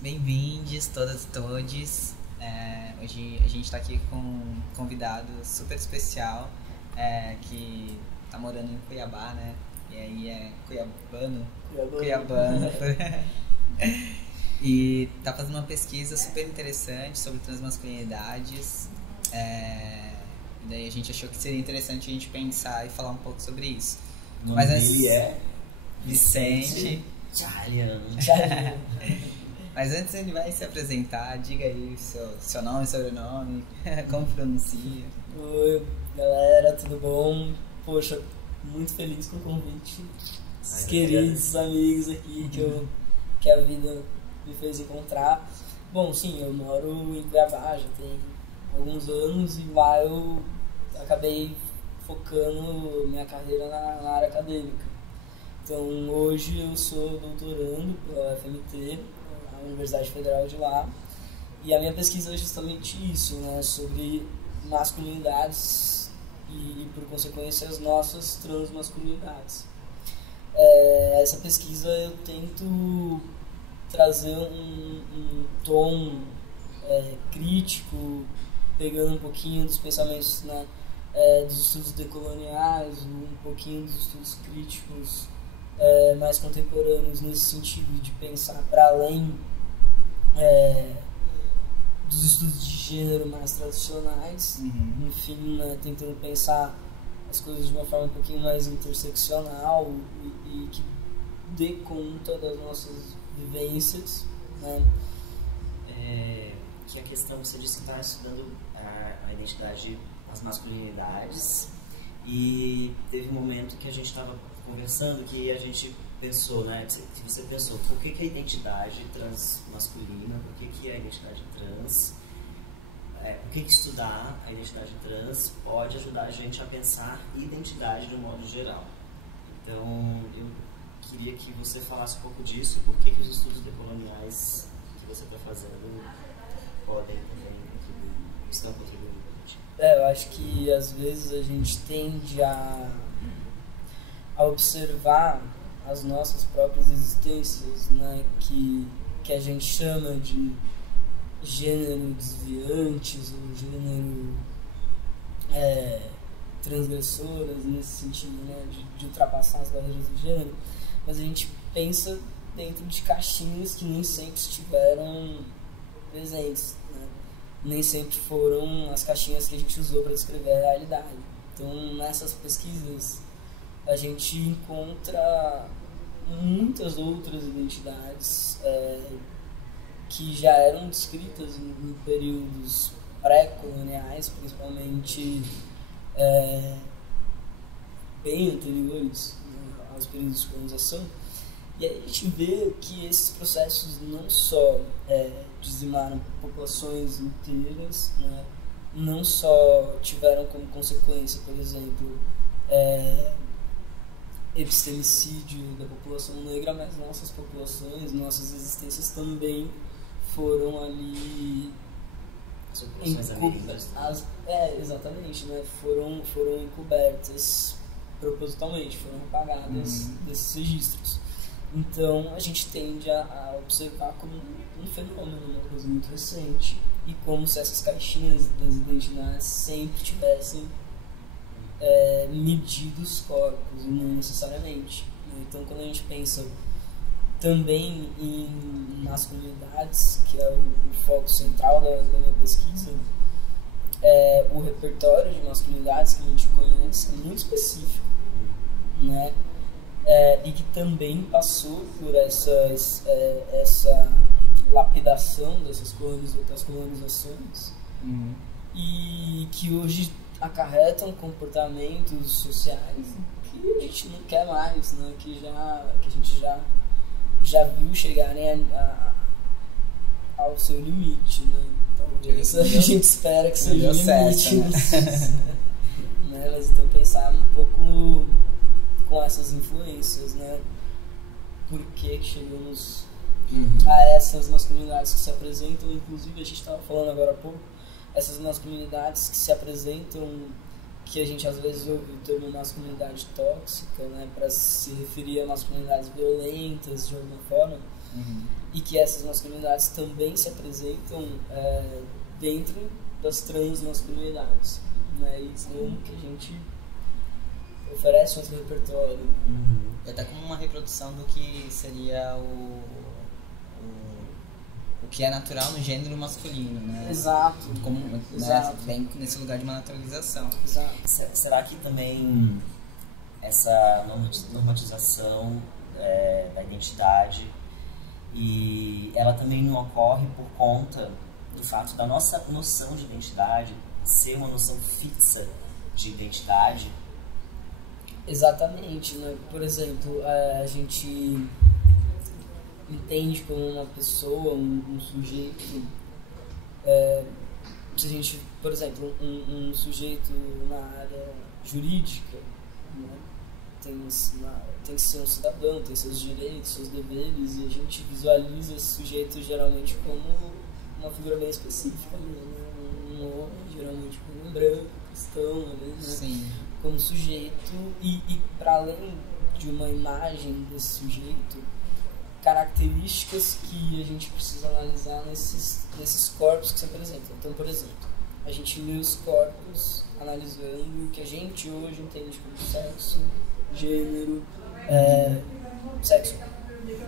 bem-vindos todas e todes. Hoje a gente está aqui com um convidado super especial que tá morando em Cuiabá, né? E aí é cuiabano. E tá fazendo uma pesquisa super interessante sobre transmasculinidades. E daí a gente achou que seria interessante a gente pensar e falar um pouco sobre isso. O Mas nome antes, dele é Vicente. Chariano. Mas antes ele vai se apresentar, diga aí seu nome, sobrenome, como pronuncia. Oi, galera, tudo bom? Poxa, muito feliz com o convite. Os queridos amigos aqui que a vida me fez encontrar. Bom, sim, eu moro em Cuiabá, já tem alguns anos, e lá eu acabei focando minha carreira na área acadêmica. Então, hoje eu sou doutorando pela FMT, a Universidade Federal de lá, e a minha pesquisa é justamente isso, né, sobre masculinidades e, por consequência, as nossas transmasculinidades. Essa pesquisa eu tento trazer um tom crítico, pegando um pouquinho dos pensamentos, né, dos estudos decoloniais, um pouquinho dos estudos críticos mais contemporâneos, nesse sentido de pensar para além dos estudos de gênero mais tradicionais, enfim, né, tentando pensar as coisas de uma forma um pouquinho mais interseccional e que dê conta das nossas vivências, né? Que a questão, você disse que está estudando a identidade, as masculinidades, e teve um momento que a gente estava conversando que a gente pensou, né? Que você pensou, por que a identidade transmasculina, por que a identidade trans, por que estudar a identidade trans pode ajudar a gente a pensar identidade de um modo geral. Então, eu queria que você falasse um pouco disso, por que os estudos decoloniais que você está fazendo podem também contribuir, estão contribuindo com a gente. Eu acho que às vezes a gente tende a observar as nossas próprias existências, né, que a gente chama de gênero desviantes ou gênero transgressoras, nesse sentido, né, de ultrapassar as barreiras do gênero, mas a gente pensa dentro de caixinhas que nem sempre estiveram presentes, né? Nem sempre foram as caixinhas que a gente usou para descrever a realidade. Então, nessas pesquisas, a gente encontra muitas outras identidades que já eram descritas em períodos pré-coloniais, principalmente bem anteriores, né, aos períodos de colonização. E aí a gente vê que esses processos não só dizimaram populações inteiras, né, não só tiveram como consequência, por exemplo, epistemicídio da população negra, mas nossas populações, nossas existências também foram ali encobertas. Exatamente, né? Foram encobertas propositalmente, foram apagadas desses registros. Então a gente tende a observar como um fenômeno, uma coisa muito recente, e como se essas caixinhas das identidades sempre tivessem medido os corpos, e não necessariamente. Então, quando a gente pensa também em masculinidades, que é o foco central da minha pesquisa, o repertório de masculinidades que a gente conhece é muito específico, né? E que também passou por essa lapidação dessas colonizações, e que hoje acarretam comportamentos sociais que a gente não quer mais, né? Que a gente já viu chegarem ao seu limite, né? Talvez a gente espera que seja o limite, né? Mas então pensar um pouco com essas influências, né? Por que chegamos a essas masculinidades que se apresentam, inclusive a gente estava falando agora há pouco, essas masculinidades que se apresentam, que a gente às vezes ouve o termo masculinidade tóxica, né, para se referir a masculinidades violentas de alguma forma, E que essas masculinidades também se apresentam dentro das transmasculinidades, né? E como que a gente oferece outro repertório. E até como uma reprodução do que seria o que é natural no gênero masculino, né? Exato. Como, Exato. né, vem nesse lugar de uma naturalização. Exato. Será que também essa normatização da identidade, e ela também não ocorre por conta do fato da nossa noção de identidade ser uma noção fixa de identidade? Exatamente, né? Por exemplo, a gente entende como uma pessoa, um sujeito, se a gente, por exemplo, um sujeito na área jurídica, né? tem que ser um cidadão, tem seus direitos, seus deveres, e a gente visualiza esse sujeito geralmente como uma figura bem específica, né? Um homem, geralmente como um branco, cristão, né? Sim. Como sujeito, e para além de uma imagem desse sujeito, características que a gente precisa analisar nesses corpos que se apresentam. Então, por exemplo, a gente lê os corpos analisando o que a gente hoje entende como sexo, gênero, sexo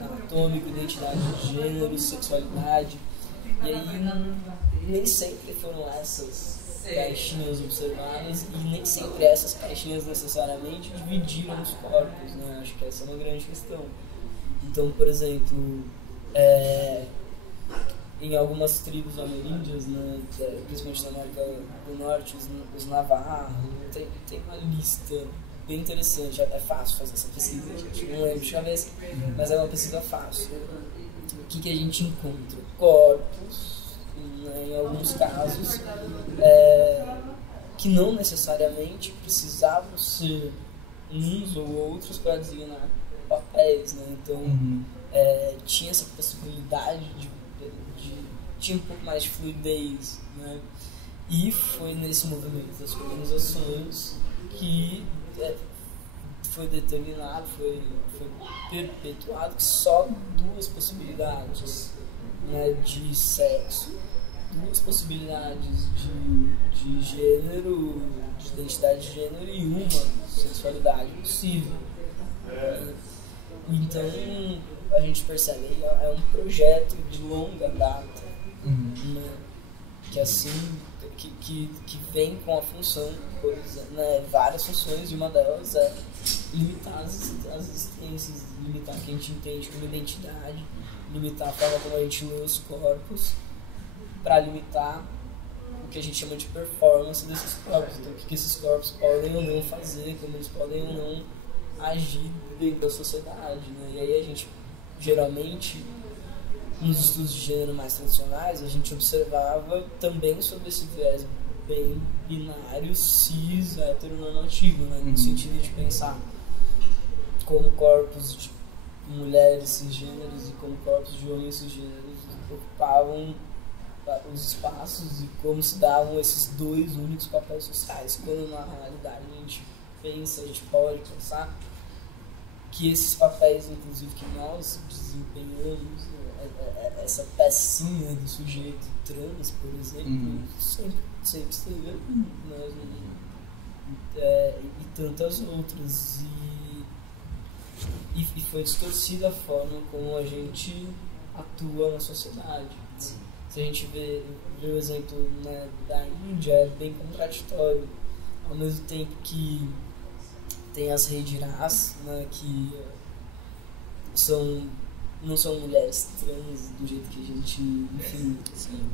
anatômico, identidade de gênero, sexualidade, e aí nem sempre foram essas caixinhas observadas, e nem sempre essas caixinhas necessariamente dividiram os corpos, né? Acho que essa é uma grande questão. Então, por exemplo, em algumas tribos ameríndias, né, principalmente na América do Norte, os Navarros, tem uma lista bem interessante. É fácil fazer essa pesquisa, gente. Não lembro de cabeça, mas é uma pesquisa fácil. O que a gente encontra? Corpos, né, em alguns casos, que não necessariamente precisavam ser uns ou outros para designar papéis, né? Então, tinha essa possibilidade tinha um pouco mais de fluidez, né? E foi nesse movimento das colonizações que foi determinado, foi perpetuado que só duas possibilidades, né, de sexo, duas possibilidades de gênero, de identidade de gênero, e uma sexualidade possível. Então a gente percebe que é um projeto de longa data, né, que assim que vem com a função, por exemplo, né, várias funções, e uma delas é limitar as existências, limitar o que a gente entende como identidade, limitar a forma como a gente lê os corpos, para limitar o que a gente chama de performance desses corpos. Então, o que esses corpos podem ou não fazer, como eles podem ou não agir dentro da sociedade, né? E aí a gente, geralmente, nos estudos de gênero mais tradicionais, a gente observava também sobre esse viés bem binário, cis, heteronormativo, né? No sentido de pensar como corpos de mulheres cisgêneros e como corpos de homens cisgêneros ocupavam os espaços e como se davam esses dois únicos papéis sociais, quando na realidade a gente pode pensar que esses papéis, inclusive, que nós desempenhamos, essa pecinha do sujeito trans, por exemplo, sempre esteve ali, né? E tantas outras, e foi distorcida a forma como a gente atua na sociedade. Sim. Se a gente vê o exemplo, né, da Índia, é bem contraditório, ao mesmo tempo que tem as Redirás, né, que não são mulheres trans do jeito que a gente, enfim,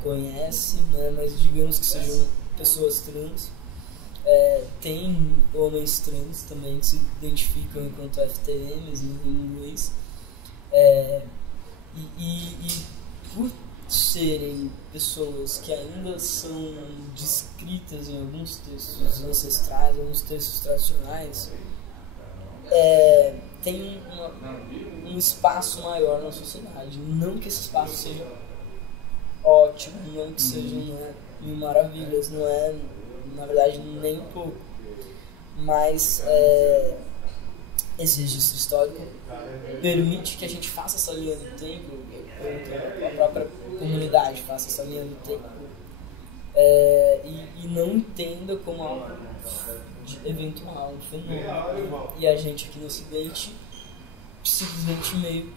conhece, né, mas digamos que sejam pessoas trans. Tem homens trans também que se identificam enquanto FTMs, né, em inglês, e por serem pessoas que ainda são descritas em alguns textos ancestrais, alguns textos tradicionais, tem um espaço maior na sociedade. Não que esse espaço seja ótimo, não que seja mil maravilhas, não é, na verdade, nem um pouco, mas esse registro histórico permite que a gente faça essa linha do tempo, ou que a própria comunidade faça essa linha do tempo, e não entenda como algo de eventual, um fenômeno. E a gente aqui no Ocidente simplesmente meio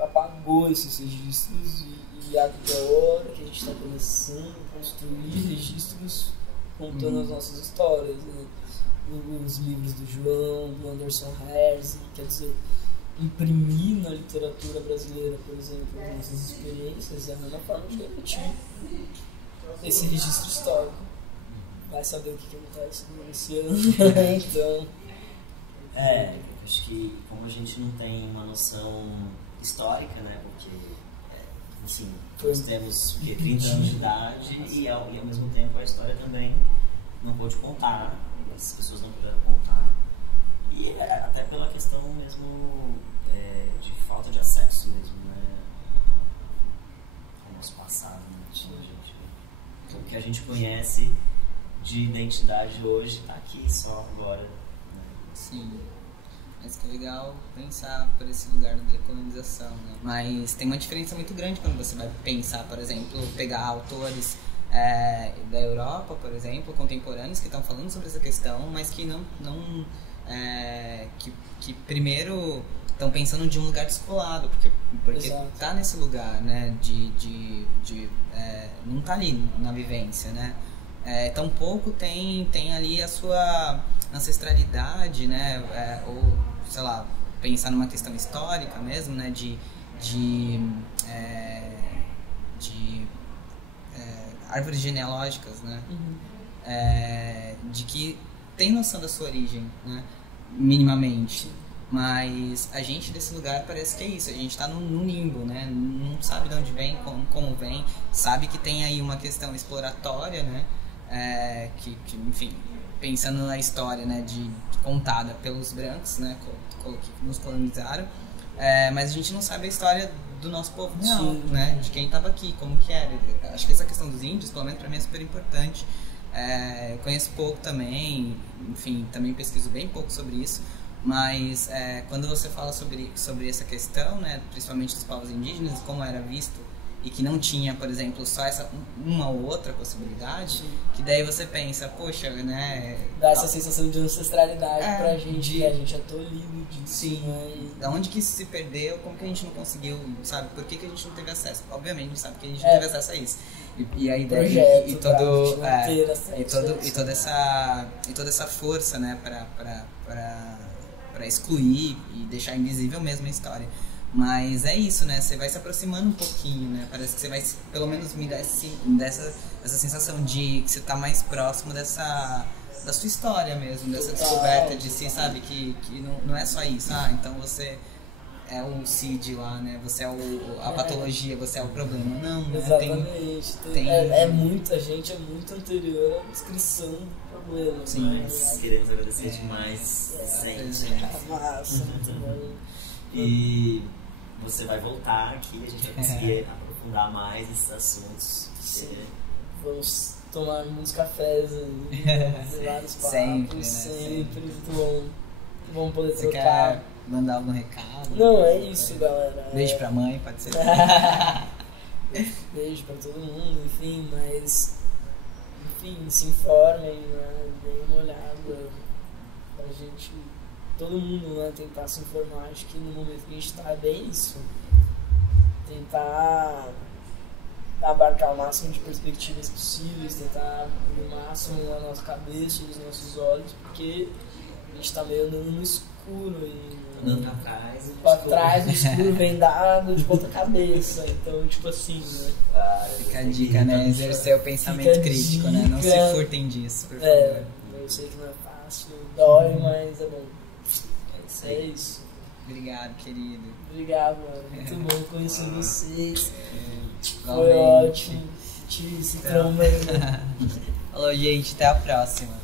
apagou esses registros e agora que a gente está começando a construir registros contando as nossas histórias, né? Os livros do João, do Anderson Herz, quer dizer, imprimir na literatura brasileira, por exemplo, as nossas experiências é a mesma forma de repetir esse registro histórico. Vai saber o que acontece nesse ano. Então, acho que como a gente não tem uma noção histórica, né, porque enfim, nós temos 30 anos de idade e ao mesmo tempo a história também não pôde contar, as pessoas não puderam contar, e até pela questão mesmo de falta de acesso mesmo, né, ao nosso passado, né, então, o que a gente conhece de identidade hoje está aqui só agora, né? Sim. Mas que é legal pensar por esse lugar da decolonização, né? Mas tem uma diferença muito grande quando você vai pensar, por exemplo, pegar autores da Europa, por exemplo, contemporâneos que estão falando sobre essa questão, mas que que primeiro estão pensando de um lugar descolado, porque tá nesse lugar, né, não tá ali na vivência, né? Tampouco tem ali a sua ancestralidade, né, ou sei lá, pensar numa questão histórica mesmo, né, de árvores genealógicas, né, de que tem noção da sua origem, né, minimamente, mas a gente desse lugar parece que é isso, a gente está num limbo, né, não sabe de onde vem, como vem, sabe que tem aí uma questão exploratória, né, que enfim, pensando na história, né, contada pelos brancos, né, que nos colonizaram, mas a gente não sabe a história do nosso povo real, né, de quem estava aqui, como que era. Acho que essa questão dos índios, pelo menos para mim, é super importante. Eu conheço pouco também, enfim, também pesquiso bem pouco sobre isso, mas quando você fala sobre essa questão, né, principalmente dos povos indígenas, como era visto, e que não tinha, por exemplo, só essa uma ou outra possibilidade, que daí você pensa, poxa, né... Dá essa sensação de ancestralidade pra gente, que a gente é tolhido disso. Sim, né? Da onde que isso se perdeu, como que a gente não conseguiu, sabe? Por que a gente não teve acesso? Obviamente, a gente sabe que a gente não teve acesso a isso. E a ideia e toda essa força, né, pra excluir e deixar invisível mesmo a história. Mas é isso, né? Você vai se aproximando um pouquinho, né? Parece que você vai, pelo menos me dá essa sensação de que você tá mais próximo da sua história mesmo, dessa descoberta de si, sabe? Que não é só isso. Então você é o CID lá, né? Você é a patologia, você é o problema. Não, né? Exatamente. A gente é muito anterior à descrição do problema. Sim, mas queremos agradecer demais. Sempre. Massa, muito bom. E você vai voltar aqui, a gente vai conseguir aprofundar mais esses assuntos. Sim. Vamos tomar muitos cafés aí, vários papos, sempre, né? Sempre. Muito bom. Muito bom poder Você trocar. quer mandar algum recado? Não, é isso, galera. Beijo pra mãe, pode ser. Beijo pra todo mundo, enfim, mas... Enfim, se informem, né? Deem uma olhada pra gente... Todo mundo, né, tentar se informar. Acho que no momento que a gente está é bem isso. Tentar abarcar o máximo de perspectivas possíveis, tentar abrir o máximo na nossa cabeça, nos nossos olhos, porque a gente está meio andando no escuro aí. Andando pra trás, no escuro, vendado de ponta cabeça. Então, tipo assim, né? Fica a dica, né? Exercer o pensamento crítico, né? Não se furtem disso, por favor. Eu sei que não é fácil, dói, mas é bom. É isso. Obrigado, querido. Obrigado, mano. Muito bom conhecer vocês. Foi Igualmente. ótimo. Te se tromba aí. Falou, gente. Até a próxima.